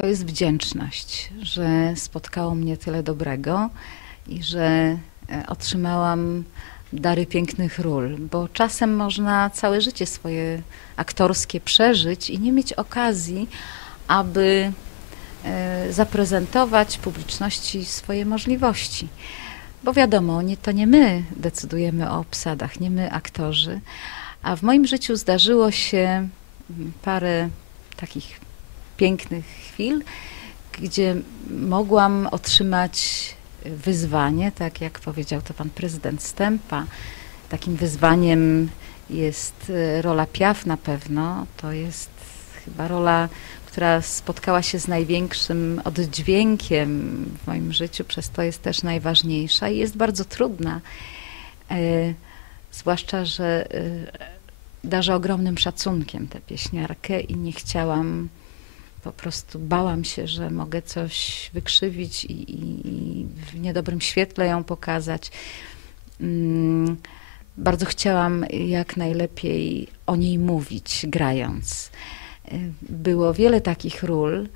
to jest wdzięczność, że spotkało mnie tyle dobrego i że e, otrzymałam dary pięknych ról, bo czasem można całe życie swoje aktorskie przeżyć i nie mieć okazji, aby e, zaprezentować publiczności swoje możliwości. Bo wiadomo, nie, to nie my decydujemy o obsadach, nie my aktorzy, a w moim życiu zdarzyło się mm, parę takich pięknych chwil, gdzie mogłam otrzymać wyzwanie, tak jak powiedział to pan prezydent Stępa. Takim wyzwaniem jest e, rola Piaf na pewno. To jest chyba rola, która spotkała się z największym oddźwiękiem w moim życiu, przez to jest też najważniejsza i jest bardzo trudna. E, zwłaszcza, że e, darzę ogromnym szacunkiem tę pieśniarkę i nie chciałam po prostu bałam się, że mogę coś wykrzywić i, i, w niedobrym świetle ją pokazać. Mm, bardzo chciałam jak najlepiej o niej mówić, grając. Było wiele takich ról,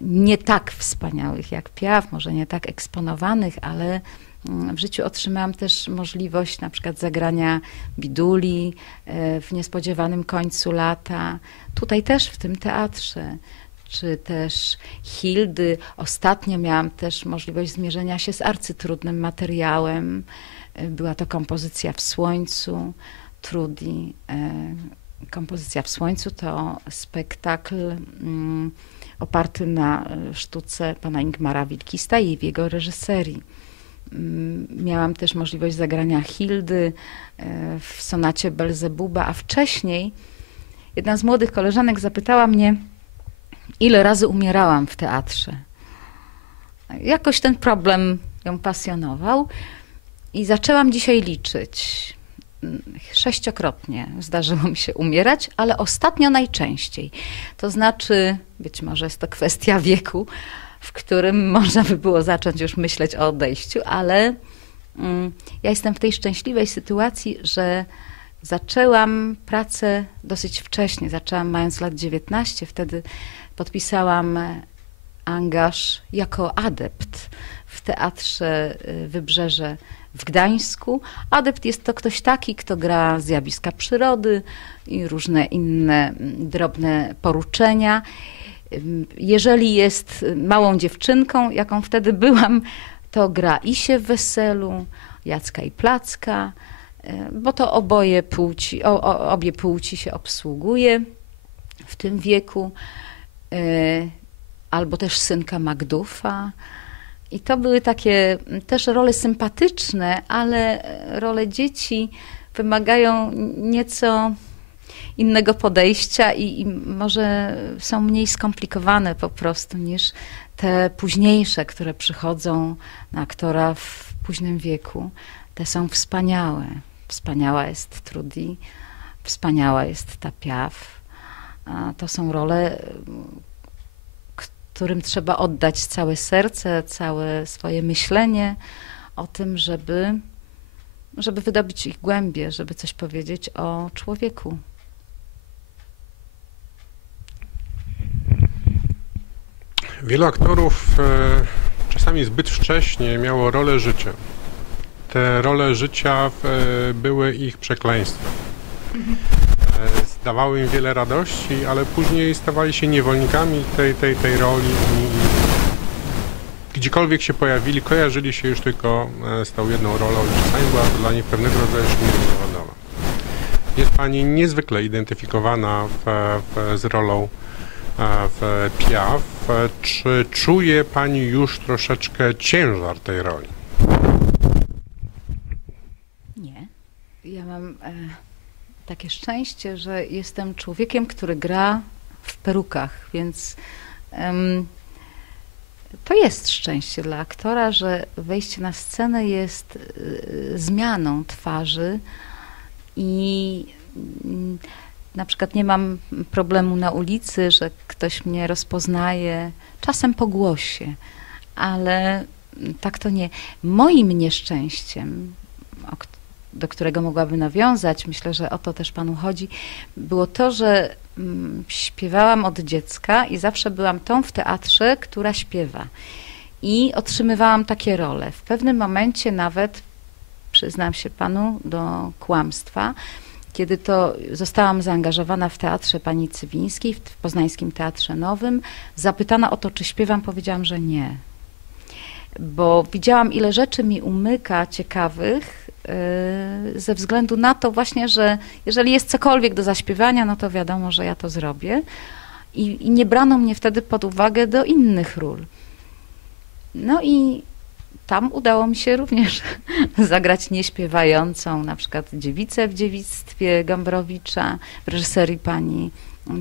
nie tak wspaniałych jak Piaf, może nie tak eksponowanych, ale mm, w życiu otrzymałam też możliwość na przykład zagrania Biduli e, w niespodziewanym końcu lata. Tutaj też w tym teatrze czy też Hildy. Ostatnio miałam też możliwość zmierzenia się z arcytrudnym materiałem. Była to kompozycja w słońcu, Trudy. E, kompozycja w słońcu to spektakl mm, oparty na e, sztuce pana Ingmara Wilkista i w jego reżyserii. Mm, miałam też możliwość zagrania Hildy e, w sonacie Belzebuba, a wcześniej jedna z młodych koleżanek zapytała mnie, ile razy umierałam w teatrze. Jakoś ten problem ją pasjonował i zaczęłam dzisiaj liczyć. Sześciokrotnie zdarzyło mi się umierać, ale ostatnio najczęściej. To znaczy, być może jest to kwestia wieku, w którym można by było zacząć już myśleć o odejściu, ale mm, ja jestem w tej szczęśliwej sytuacji, że zaczęłam pracę dosyć wcześnie. Zaczęłam mając lat 19, wtedy podpisałam angaż jako adept w Teatrze y, Wybrzeże w Gdańsku. Adept jest to ktoś taki, kto gra zjawiska przyrody i różne inne drobne poruczenia. Jeżeli jest małą dziewczynką, jaką wtedy byłam, to gra i się w weselu, Jacka i Placka, bo to oboje płci, o, obie płci się obsługuje w tym wieku. Y, albo też synka Magdufa. I to były takie też role sympatyczne, ale role dzieci wymagają nieco innego podejścia i, i, może są mniej skomplikowane po prostu niż te późniejsze, które przychodzą na aktora w późnym wieku. Te są wspaniałe. Wspaniała jest Trudy, wspaniała jest ta Piaf. To są role, którym trzeba oddać całe serce, całe swoje myślenie o tym, żeby, żeby wydobyć ich głębie, żeby coś powiedzieć o człowieku. Wielu aktorów e, czasami zbyt wcześnie miało rolę życia. Te role życia e, były ich przekleństwem. Dawały im wiele radości, ale później stawali się niewolnikami tej, tej, tej roli i gdziekolwiek się pojawili, kojarzyli się już tylko e, z tą jedną rolą i czasami była to dla nich pewnego rodzaju śmierć zawodowa. Jest Pani niezwykle identyfikowana w, w, z rolą e, w Piaf. Czy czuje Pani już troszeczkę ciężar tej roli? Nie. Ja mam... E takie szczęście, że jestem człowiekiem, który gra w perukach, więc um, to jest szczęście dla aktora, że wejście na scenę jest y, zmianą twarzy i y, na przykład nie mam problemu na ulicy, że ktoś mnie rozpoznaje, czasem po głosie, ale tak to nie. Moim nieszczęściem, do którego mogłaby nawiązać, myślę, że o to też Panu chodzi, było to, że mm, śpiewałam od dziecka i zawsze byłam tą w teatrze, która śpiewa. I otrzymywałam takie role. W pewnym momencie nawet, przyznam się panu do kłamstwa, kiedy to zostałam zaangażowana w teatrze pani Cywińskiej, w Poznańskim Teatrze Nowym, zapytana o to, czy śpiewam, powiedziałam, że nie. Bo widziałam, ile rzeczy mi umyka ciekawych, ze względu na to właśnie, że jeżeli jest cokolwiek do zaśpiewania, no to wiadomo, że ja to zrobię. I, i nie brano mnie wtedy pod uwagę do innych ról. No i tam udało mi się również zagrać nieśpiewającą, na przykład dziewicę w dziewictwie Gombrowicza w reżyserii pani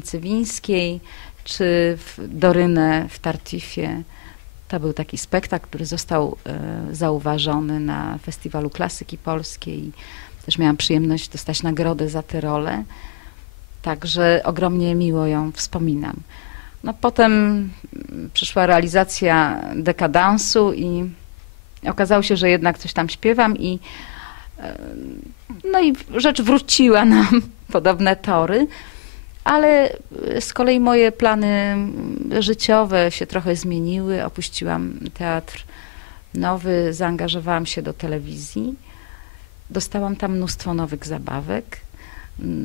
Cywińskiej, czy w Dorynę w Tartifie. To był taki spektakl, który został e, zauważony na Festiwalu Klasyki Polskiej. Też miałam przyjemność dostać nagrodę za tę rolę. Także ogromnie miło ją wspominam. No potem mm, przyszła realizacja dekadansu i okazało się, że jednak coś tam śpiewam i e, no i rzecz wróciła na podobne tory, ale z kolei moje plany życiowe się trochę zmieniły. Opuściłam teatr nowy, zaangażowałam się do telewizji. Dostałam tam mnóstwo nowych zabawek.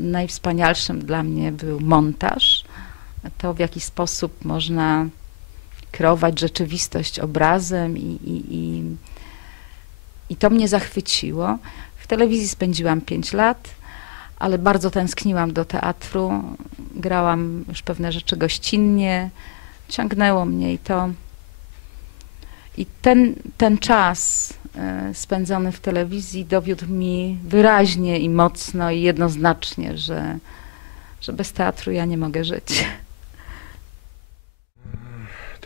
Najwspanialszym dla mnie był montaż. To, w jaki sposób można kreować rzeczywistość obrazem i, i, i, i to mnie zachwyciło. W telewizji spędziłam 5 lat, ale bardzo tęskniłam do teatru. Grałam już pewne rzeczy gościnnie, ciągnęło mnie i to. I ten, ten czas e, spędzony w telewizji dowiódł mi wyraźnie i mocno i jednoznacznie, że, że bez teatru ja nie mogę żyć.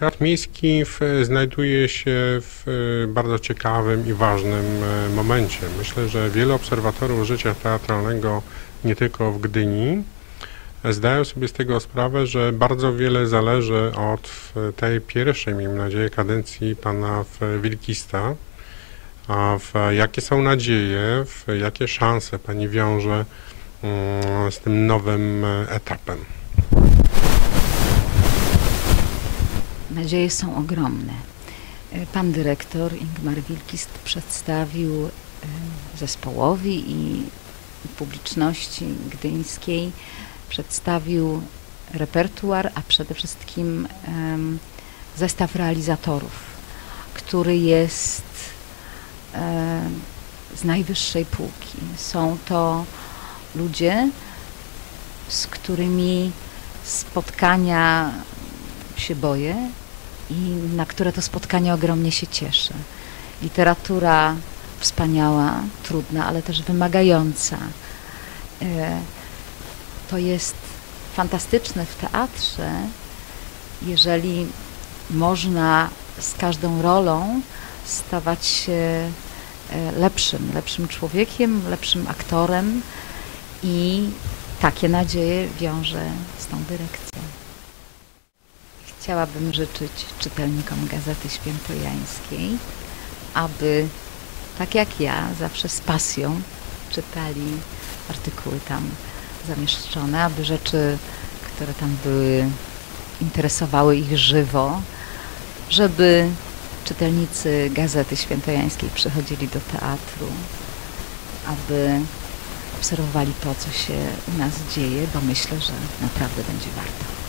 Teatr Miejski w, znajduje się w e, bardzo ciekawym i ważnym e, momencie. Myślę, że wielu obserwatorów życia teatralnego, nie tylko w Gdyni, zdają sobie z tego sprawę, że bardzo wiele zależy od tej pierwszej, miejmy nadzieję, kadencji pana Wilkista. A w jakie są nadzieje, w jakie szanse pani wiąże mm, z tym nowym e, etapem? Nadzieje są ogromne. E, pan dyrektor Ingmar Wilkist przedstawił e, zespołowi i publiczności gdyńskiej, przedstawił repertuar, a przede wszystkim zestaw realizatorów, który jest z najwyższej półki. Są to ludzie, z którymi spotkania się boję i na które to spotkanie ogromnie się cieszę. Literatura wspaniała, trudna, ale też wymagająca. E, to jest fantastyczne w teatrze, jeżeli można z każdą rolą stawać się e, lepszym, lepszym człowiekiem, lepszym aktorem i takie nadzieje wiąże z tą dyrekcją. Chciałabym życzyć czytelnikom Gazety Świętojańskiej, aby tak jak ja, zawsze z pasją czytali artykuły tam zamieszczone, aby rzeczy, które tam były, interesowały ich żywo, żeby czytelnicy Gazety Świętojańskiej przychodzili do teatru, aby obserwowali to, co się u nas dzieje, bo myślę, że naprawdę będzie warto.